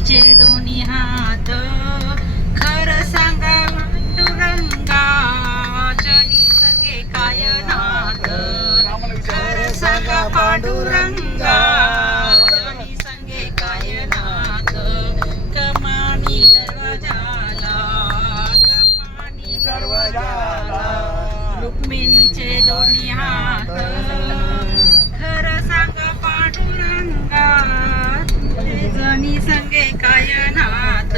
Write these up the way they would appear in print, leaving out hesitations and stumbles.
रुक्मिणीचे दोन्ही हात खरं सांगा पांडुरंगा जनी संगे काय नात खरं सांगा पांडुरंगा जनी संगे काय नात कमानी दरवाजाला रुक्मिणीचे दोन्ही हात खरं सांगा पांडुरंगा जनी संगे काय नात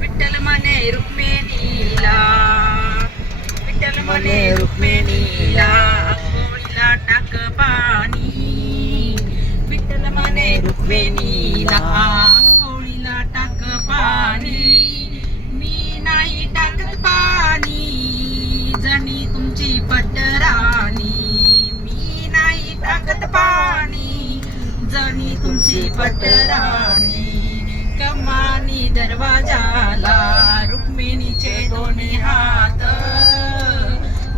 विठ्ठल म्हणे रुक्मिणीला विठ्ठल म्हणे रुक्मिणीला आंघोळीला टाक पाणी विठ्ठल म्हणे रुक्मिणीला आंघोळीला टाक पाणी मी नाही टाकत पाणी जणी तुमची पटराणी मी नाही टाकत पाणी जणी तुमची पटराणी कमानी दरवाजाला रुक्मिणीचे दोन्ही हात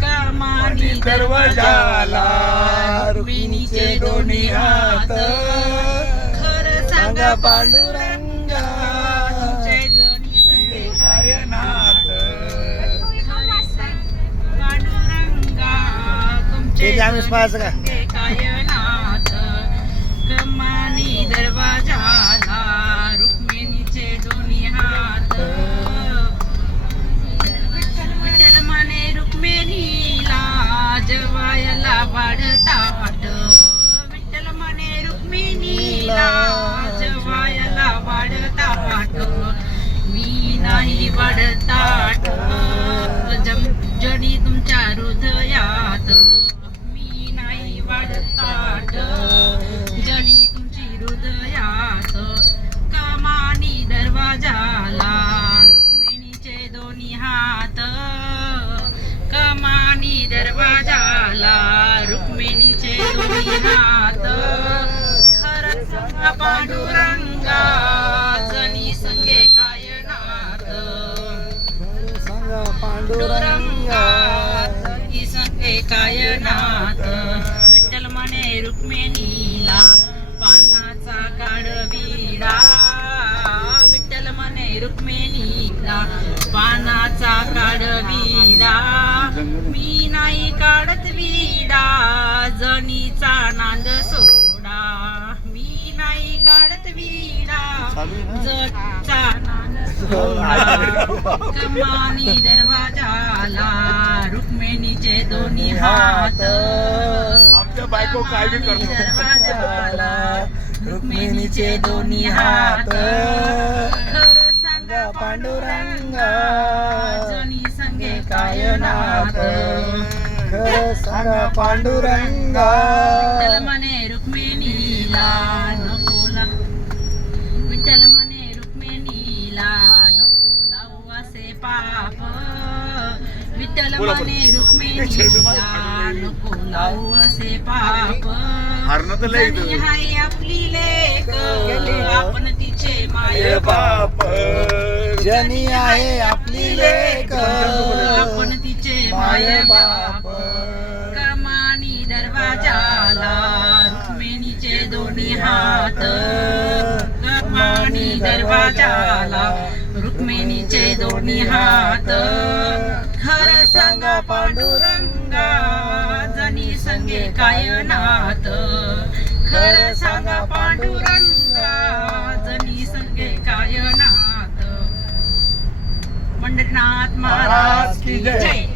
कमानी दरवाजाला रुक्मिणीचे दोन्ही हात खरं सांगा पांडुरंगा तुमचे जणी संगे काय नात खरं सांगा पांडुरंगा तुमचे संगे काय नात कमानी दरवाजाला रुक्मिणीचे दोन्ही हात विठ्ठल म्हणे रुक्मिणीला जवायला वाढताट विठ्ठल म्हणे रुक्मिणीला जवायला वाढताट मी नाही वाढताट जडी तुमच्या हृदयात मी नाही वाढताट जडी तुमची हृदयात कमानी दरवाजाला रुक्मिणीचे दोन्ही हात कमानी दरवाजाला रुक्मिणीचे दोन्ही हात खरं सांगा पांडुरंगा जनी संगे काय नात पांडुरंगा जनी संगे काय नात विठ्ठल म्हणे रुक्मिणीला पानाचा काढ विडा विठ्ठल म्हणे रुक्मिणीला पानाचा काढ विडा मी नाही काढत विडा जनीचा नांद सोडा मी नाही काढत विडा जनीचा नांद सोडा कमानी दरवाजाला रुक्मिणीचे दोन्ही हात आमच्या बायको काय बी करतो दरवाजाला रुक्मिणीचे दोन्ही हात खरं सांगा पांडुरंगा जनी संगे काय नात खरं सांगा पांडुरंगा विठ्ठल म्हणे रुक्मिणीला नकोला विठ्ठल म्हणे रुक्मिणीला नको लावू असे पाप विठ्ठल म्हणे रुक्मिणीला नको लावू असे पाप जनी हाय आपली लेक आपण तिचे माय बाप जनी आहे आपली लेक आपण तिचे माय बाप कमानी दरवाजाला रुक्मिणीचे दोन्ही हात कमानी दरवाजाला रुक्मिणीचे दोन्ही हात खरं सांगा पांडुरंगा जनी संगे काय नात खरं सांगा पांडुरंगा जनी संगे काय नात पंढरीनाथ महाराज की जय.